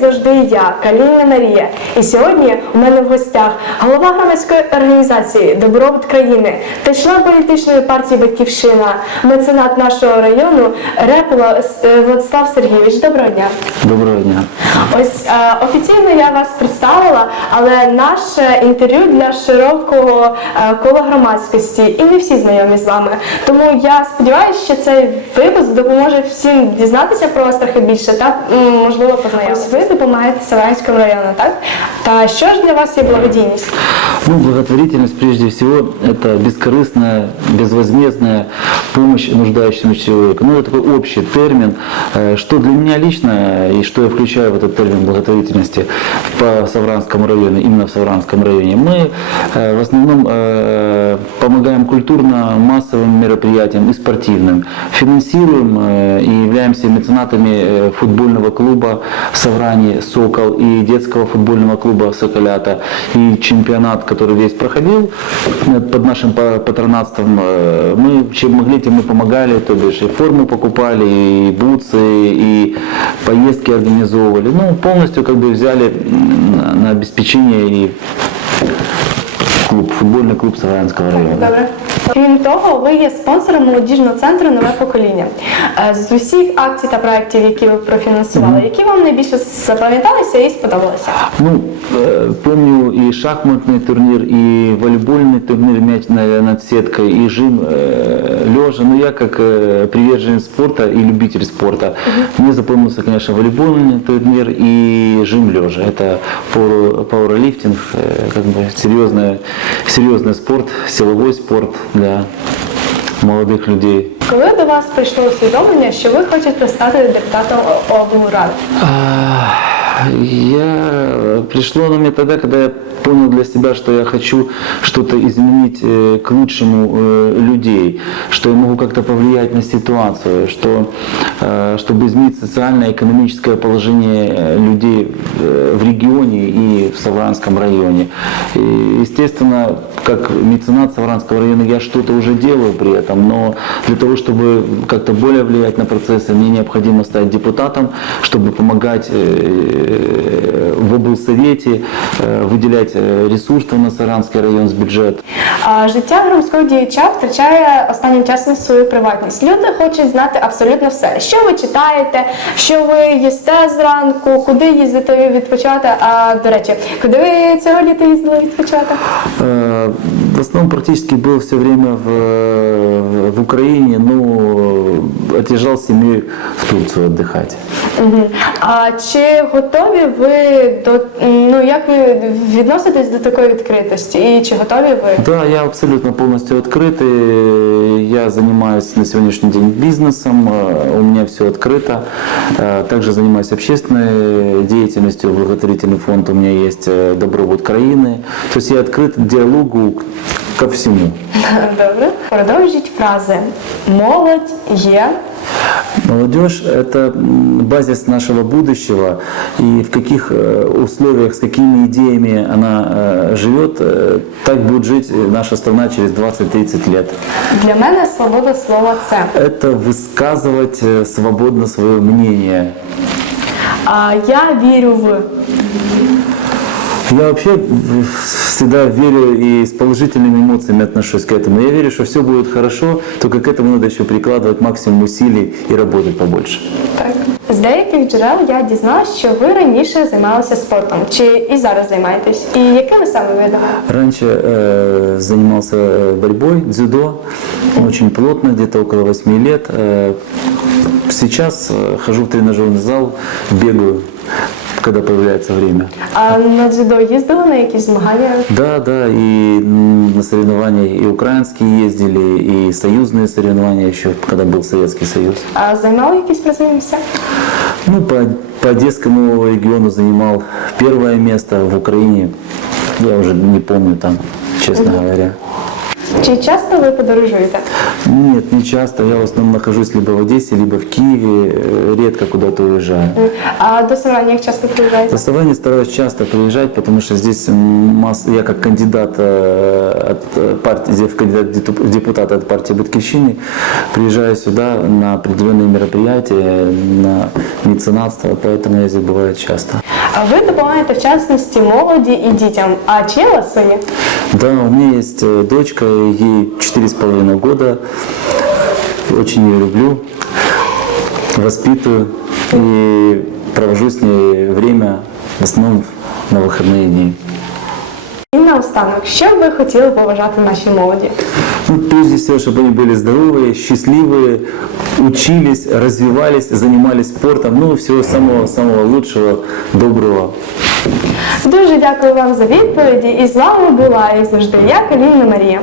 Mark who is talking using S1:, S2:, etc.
S1: завжди, я, Каліна Марія. І сьогодні у мене в гостях голова громадської організації Добробут країни та член політичної партії Батьківщина, меценат нашого району Репула е, Владислав Сергійович. Доброго дня.
S2: Доброго дня.
S1: Ось е, офіційно я вас представила, але наше інтерв'ю для широкого е, кола громадськості, і не всі знайомі з вами. Тому я сподіваюся, що цей випуск допоможе всім дізнатися про вас трохи більше та м, можливо познайомитися. Ось ви допомагаєте Савранському району, так? Та що ж для вас є благодійність?
S2: Ну, благотворительность, прежде всего, это бескорыстная, безвозмездная помощь нуждающемуся человеку. Ну, это такой общий термин, э, что для меня лично и что я включаю в этот термин благотворительности по Савранскому району, именно в Савранском районе. Мы э, в основном э, помогаем культурно-массовым мероприятиям и спортивным, финансируем э, и являемся меценатами э, футбольного клуба в Савране «Сокол» и детского футбольного клуба «Соколята». И чемпионат, который весь проходил э, под нашим па- патронатством, э, мы чем могли, тем мы помогали, то бишь и форму покупали, и бутсы, и поездки организовывали. Ну, полностью как бы взяли на обеспечение и клуб, футбольный клуб Савранского района.
S1: Добре. Крім того, ви є спонсором молодіжного центру Нове покоління. Е, З усіх акцій та проєктів, які ви профінансували, які вам найбільше запам'яталися і сподобалися?
S2: Ну, э, помню и шахматный турнир, и волейбольный турнир мяч на- над сеткой, и жим э, лежа. Но я как э, приверженец спорта и любитель спорта, мне запомнился, конечно, волейбольный турнир и жим лежа. Это пауэр- пауэрлифтинг, э, как бы серьезный, серьезный спорт, силовой спорт для молодых людей.
S1: Коли до вас прийшло усвідомлення, що ви хочете стати депутатом облради?
S2: А, Я пришло оно мне тогда, когда я понял для себя, что я хочу что-то изменить э, к лучшему э, людей, что я могу как-то повлиять на ситуацию, что э, чтобы изменить социально-экономическое положение э, людей в- в регионе и в Савранском районе. И, естественно, как меценат Савранского района я что-то уже делаю при этом, но для того, чтобы как-то более влиять на процессы, мне необходимо стать депутатом, чтобы помогать э, в облсовете, э, выделять э, ресурсы на Саранский район с бюджета.
S1: Життя громадського діяча втрачає останнім часом свою приватність. Люди хочуть знати абсолютно все. Що ви читаєте, що ви їсте зранку, куди їздите відпочивати. А до речі, куди ви цього літа їздили відпочивати?
S2: Э, В основном практически был все время в, э, в Украине, но отъезжал с семьей в Турцию отдыхать.
S1: Мгм. А чи готові ви до ну як ви відноситесь до такої відкритості? І чи готові ви?
S2: Да, я абсолютно полностью открытый. Я занимаюсь на сегодняшний день бизнесом, э, у меня все открыто. Э, Также занимаюсь общественной деятельностью, благотворительный фонд у меня есть э, «Добробут краины». То есть я открыт к диалогу к- ко всему.
S1: Добре. Продовжіть фрази. Молодь є.
S2: Молодежь – это м, базис нашего будущего, и в каких э, условиях, с какими идеями она э, живет, э, так будет жить э, наша страна через 20-30 лет.
S1: Для мене свобода слова це.
S2: Это высказывать э, свободно свое мнение.
S1: А я вірю в.
S2: Я вообще в- всегда верю и с положительными эмоциями отношусь к этому. Я верю, что все будет хорошо, только к этому надо еще прикладывать максимум усилий и работать побольше.
S1: Так. З деяких джерел я дізналась, що ви раніше займалися спортом. Чи і зараз займаєтесь? І якими саме видами?
S2: Раньше э, занимался э, борьбой, дзюдо, очень плотно, где-то около 8 лет. Э, сейчас э, хожу в тренажерный зал, бегаю, когда появляется время.
S1: А на дзюдо їздили на якісь змагання?
S2: Да, да, и м, на соревнования и украинские ездили, и союзные соревнования еще, когда был Советский Союз.
S1: А займали якісь призові місця?
S2: Ну, по, по Одесскому региону занимал первое место в Украине. Я уже не помню там, честно говоря.
S1: Чи часто ви подорожуєте?
S2: Нет, не часто. Я в основном нахожусь либо в Одессе, либо в Киеве. Э, Редко куда-то уезжаю.
S1: А до Саврані як часто приїжджаєте?
S2: В Саване стараюсь часто приезжать, потому что здесь м, масс... я как кандидат э, от э, партии, в кандидат в дету- в депутаты от партии Батькивщины, приезжаю сюда на определенные мероприятия, на меценатство, поэтому я здесь бываю часто.
S1: А Ви допомагаєте в частності молоді і дітям. А чи є у вас сині?
S2: Да, у меня есть э, дочка, ей четыре с половиной года. Очень ее люблю, воспитываю и провожу с ней время в основном на выходные дни.
S1: І наостанок, що б ви хотіли побажати нашій молоді?
S2: Ну, прежде всего, чтобы они были здоровые, счастливые, учились, развивались, занимались спортом. Ну, всего самого-самого лучшего, доброго.
S1: Дуже дякую вам за відповіді. І з вами була, як завжди, я Каліна Марія.